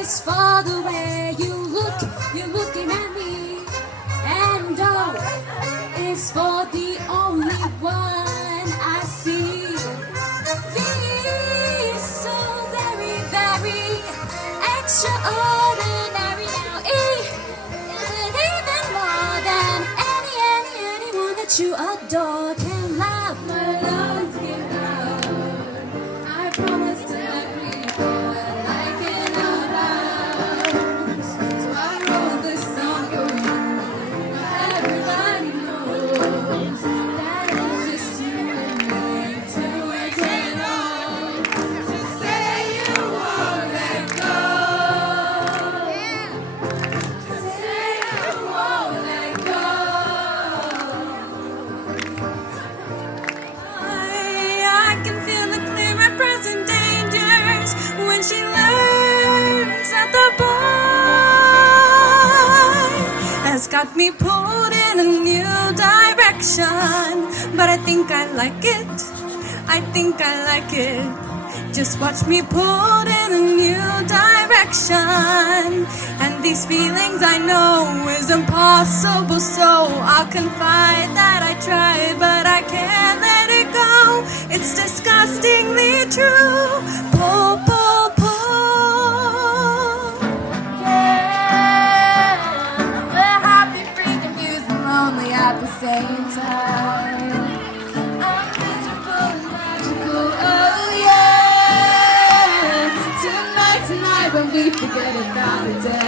is for the way you look, you're looking at me. And O is for the only one I see. V is so very, very extraordinary. Now E isn't even more than anyone that you adore can love. My lungs get loud. I promise to let me go like an outhouse. So I wrote this song for you. Everybody knows that it's just you and me till we get old. So say you won't let go. Say you won't let go. I can feel the clear and present dangers when she learns that the boy has got me pulled in a new direction. But I think I like it. I think I like it. Just watch me pulled in a new direction. And these feelings I know is impossible, so I'll confide that I tried, but I can't let it go. It's disgustingly true. Pull, pull, pull. Yeah, we're happy, free, confused, and lonely at the same time. I'm miserable and magical, oh yeah. Tonight, when we forget about it.